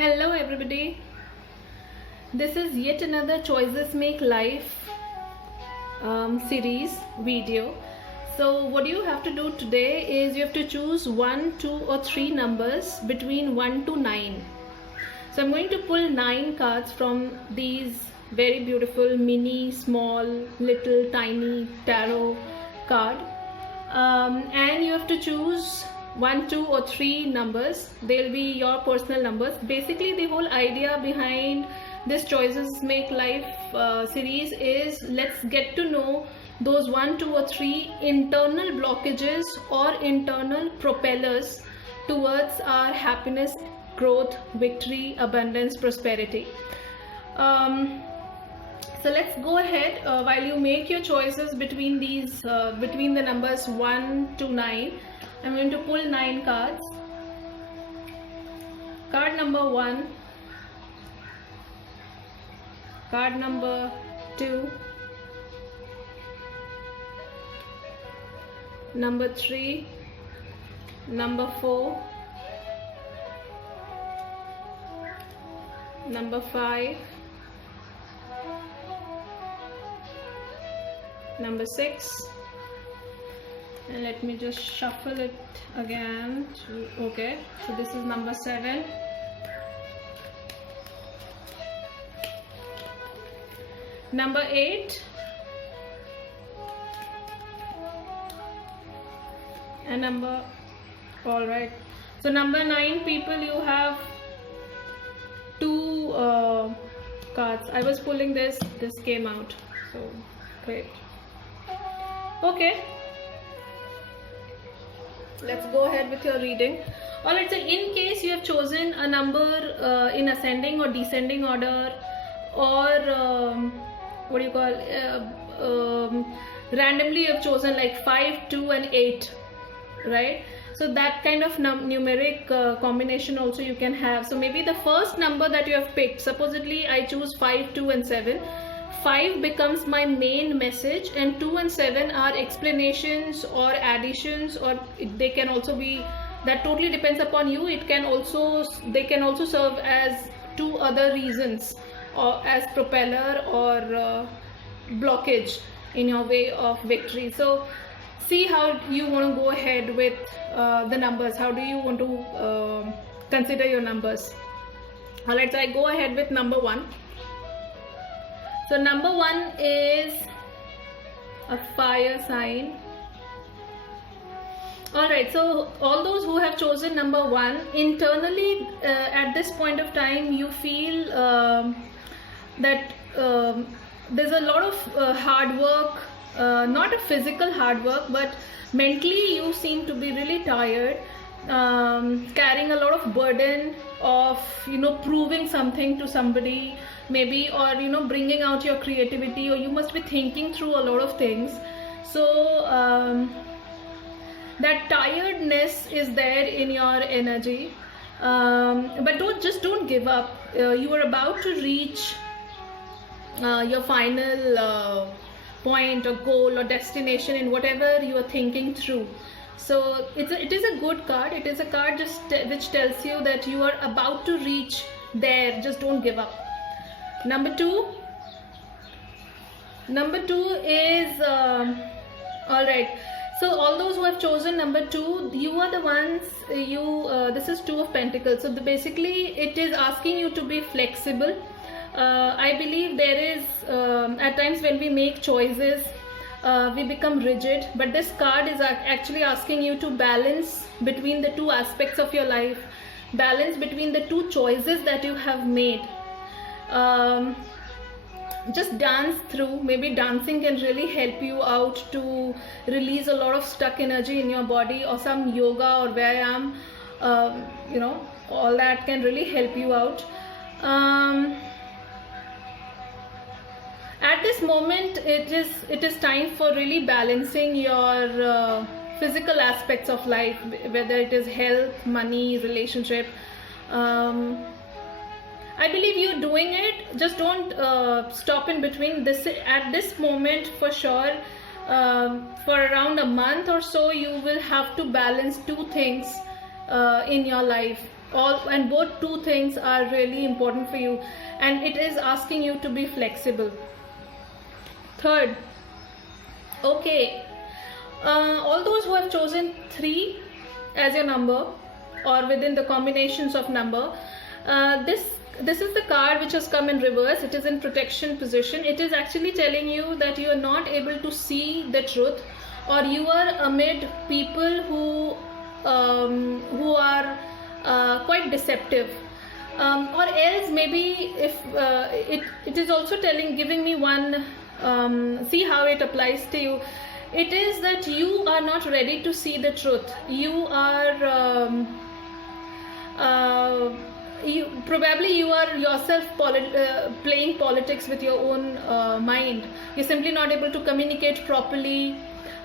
Hello everybody, this is yet another Choices Make Life series video. So what you have to do today is you have to choose 1, 2 or 3 numbers between 1 to 9. So I'm going to pull 9 cards from these very beautiful mini, small, little, tiny tarot card, and you have to choose 1, 2 or 3 numbers. They'll be your personal numbers. Basically the whole idea behind this Choices Make Life series is let's get to know those 1, 2 or 3 internal blockages or internal propellers towards our happiness, growth, victory, abundance, prosperity. So let's go ahead while you make your choices between these between the numbers 1 to 9. I'm going to pull 9 cards. Card number 1, card number 2, number 3, number 4, number 5, number 6, and let me just shuffle it again. Okay, so this is number 7, number 8, and number, all right, so number 9 people, you have 2 cards. I was pulling this came out, so great. Okay, let's go ahead with your reading. Alright, so in case you have chosen a number in ascending or descending order, or what do you call, randomly you have chosen like 5, 2 and 8, right? So that kind of numeric combination also you can have. So maybe the first number that you have picked, supposedly I choose 5, 2 and 7. 5 becomes my main message and 2 and 7 are explanations or additions, or they can also be, that totally depends upon you. It can also, they can also serve as 2 other reasons, or as propeller or blockage in your way of victory. So see how you want to go ahead with the numbers. How do you want to consider your numbers? Alright, so I go ahead with number 1. So number 1 is a fire sign. Alright, so all those who have chosen number 1, internally at this point of time you feel that there's a lot of hard work, not a physical hard work, but mentally you seem to be really tired, carrying a lot of burden of, you know, proving something to somebody maybe, or, you know, bringing out your creativity, or you must be thinking through a lot of things. So that tiredness is there in your energy, but don't give up. You are about to reach your final point or goal or destination in whatever you are thinking through. So it is a good card. It is a card just which tells you that you are about to reach there. Just don't give up. Number 2 is all right. So all those who have chosen number 2, you are the ones, this is 2 of Pentacles. So basically it is asking you to be flexible. I believe there is at times when we make choices we become rigid, but this card is actually asking you to balance between the 2 aspects of your life, balance between the 2 choices that you have made. Just dance through. Maybe dancing can really help you out to release a lot of stuck energy in your body, or some yoga or vyayam, you know, all that can really help you out. At this moment it is time for really balancing your physical aspects of life, whether it is health, money, relationship. I believe you're doing it. Just don't stop in between. At this moment for sure, for around a month or so, you will have to balance 2 things in your life. and both two things are really important for you, and it is asking you to be flexible. Third, okay, all those who have chosen 3 as your number or within the combinations of number, this is the card which has come in reverse. It is in protection position. It is actually telling you that you are not able to see the truth, or you are amid people who are quite deceptive, or else maybe if it is also giving me one, see how it applies to you. It is that you are not ready to see the truth. You are you are yourself playing politics with your own mind. You're simply not able to communicate properly.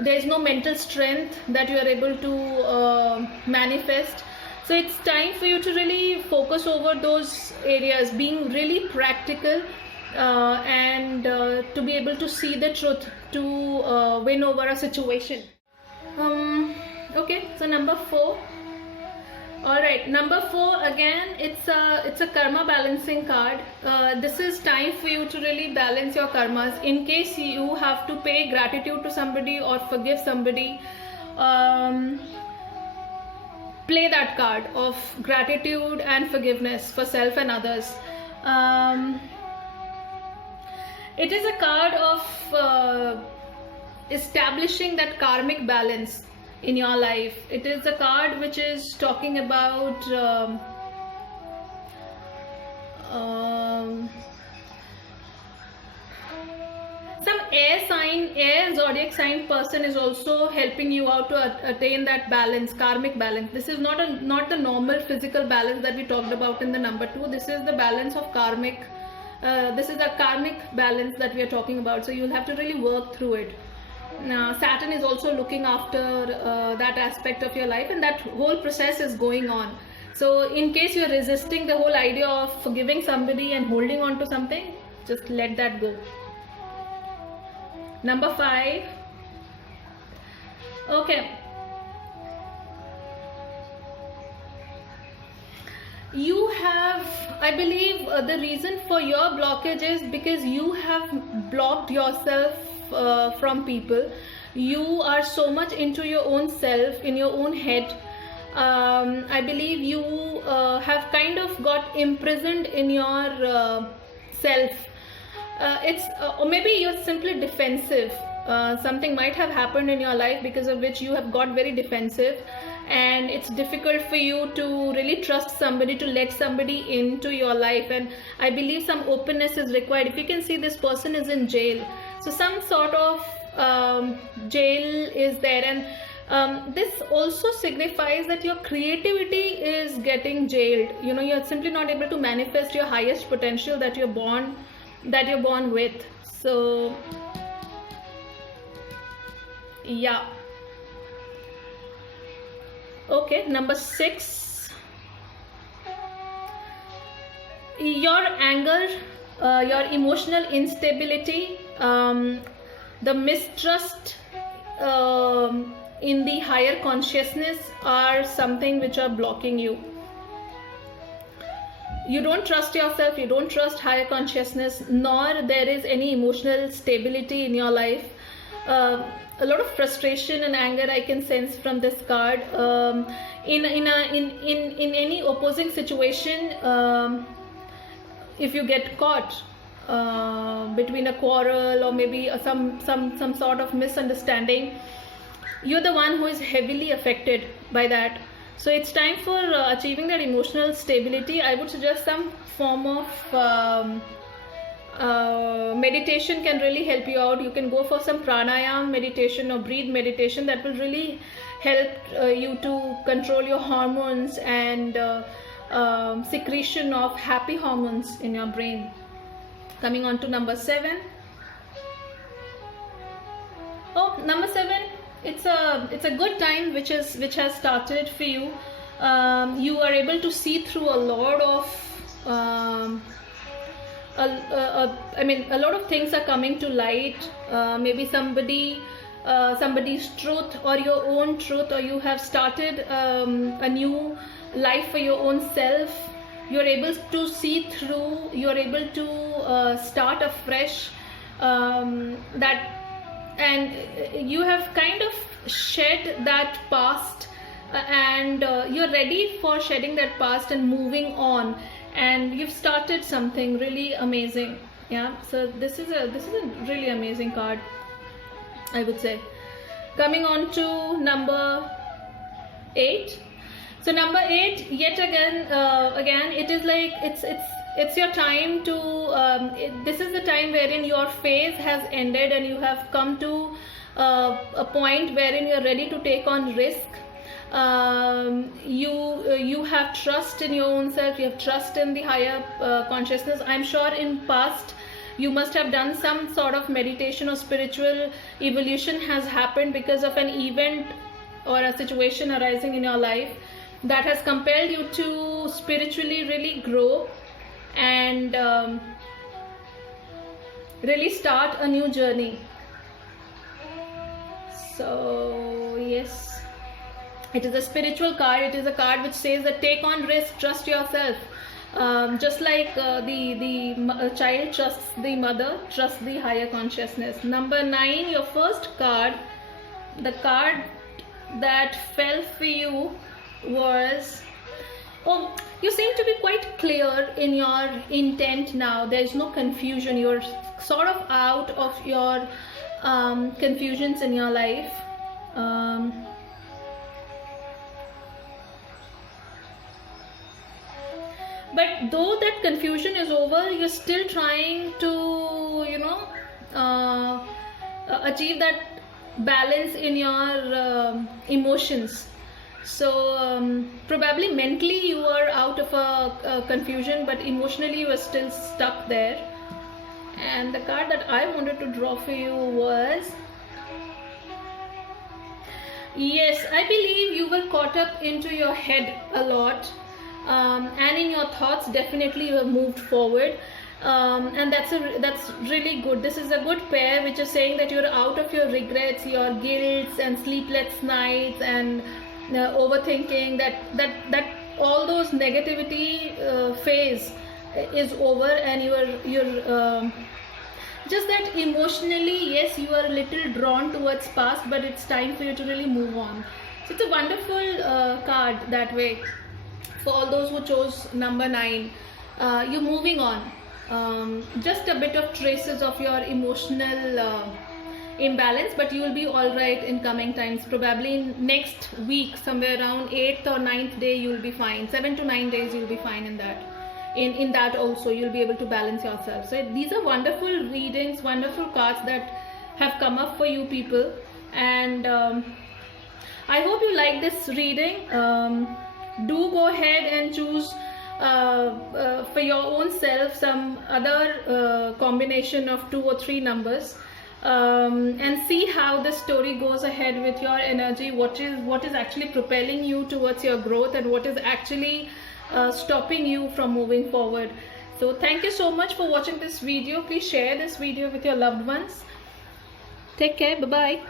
There is no mental strength that you are able to manifest. So it's time for you to really focus over those areas, being really practical, and to be able to see the truth, to win over a situation. Okay, so number 4. Alright, number 4, again, it's a karma balancing card. This is time for you to really balance your karmas. In case you have to pay gratitude to somebody or forgive somebody, play that card of gratitude and forgiveness for self and others. It is a card of establishing that karmic balance in your life. It is a card which is talking about some air zodiac sign person is also helping you out to attain that balance, karmic balance. This is not the normal physical balance that we talked about in the number 2. This is the balance of karmic. This is a karmic balance that we are talking about. So you'll have to really work through it. Now, Saturn is also looking after that aspect of your life, and that whole process is going on. So in case you're resisting the whole idea of forgiving somebody and holding on to something, just let that go. Number 5. Okay. You have, I believe, the reason for your blockage is because you have blocked yourself from people. You are so much into your own self, in your own head. I believe you have kind of got imprisoned in your self. Or maybe you're simply defensive. Something might have happened in your life because of which you have got very defensive, and it's difficult for you to really trust somebody, to let somebody into your life. And I believe some openness is required. If you can see, this person is in jail, so some sort of jail is there, and this also signifies that your creativity is getting jailed. You know, you're simply not able to manifest your highest potential that you're born with. So yeah. Okay, number 6. Your anger, your emotional instability, the mistrust in the higher consciousness are something which are blocking you. You don't trust yourself, you don't trust higher consciousness, nor there is any emotional stability in your life. A lot of frustration and anger I can sense from this card. In any opposing situation, if you get caught between a quarrel or maybe some sort of misunderstanding, you're the one who is heavily affected by that. So it's time for achieving that emotional stability. I would suggest some form of meditation can really help you out. You can go for some pranayama meditation or breathe meditation that will really help you to control your hormones and secretion of happy hormones in your brain. Coming on to number 7. Oh, number 7. It's a good time which has started for you. You are able to see through a lot of a lot of things are coming to light. Maybe somebody's truth or your own truth, or you have started a new life for your own self. You're able to see through, you're able to start afresh, and you have kind of shed that past, and you're ready for shedding that past and moving on, and you've started something really amazing. Yeah, so this is a really amazing card, I would say. Coming on to number 8. So number 8, yet again, it is like it's your time to. This is the time wherein your phase has ended and you have come to a point wherein you're ready to take on risk. You have trust in your own self. You have trust in the higher consciousness. I'm sure in past you must have done some sort of meditation or spiritual evolution has happened because of an event or a situation arising in your life that has compelled you to spiritually really grow and really start a new journey. So yes, it is a spiritual card. It is a card which says that take on risk, trust yourself. Just like the child trusts the mother, trust the higher consciousness. Number 9, your first card, the card that fell for you was, oh, you seem to be quite clear in your intent now. There's no confusion. You're sort of out of your confusions in your life. But though that confusion is over, you're still trying to, achieve that balance in your emotions. So probably mentally you are out of a confusion, but emotionally you are still stuck there. And the card that I wanted to draw for you was, yes, I believe you were caught up into your head a lot. And in your thoughts, definitely you have moved forward, and that's really good. This is a good pair which is saying that you're out of your regrets, your guilts and sleepless nights and overthinking, that all those negativity phase is over, and you're just that emotionally, yes, you are a little drawn towards past, but it's time for you to really move on. So it's a wonderful card that way. For all those who chose number 9, you're moving on. Just a bit of traces of your emotional imbalance, but you will be all right in coming times. Probably in next week, somewhere around 8th or 9th day, you will be fine. 7 to 9 days, you'll be fine in that. In that also, you'll be able to balance yourself. So these are wonderful readings, wonderful cards that have come up for you people. And I hope you like this reading. Do go ahead and choose for your own self some other combination of 2 or 3 numbers, and see how the story goes ahead with your energy. What is actually propelling you towards your growth, and what is actually stopping you from moving forward. So thank you so much for watching this video. Please share this video with your loved ones. Take care. Bye bye.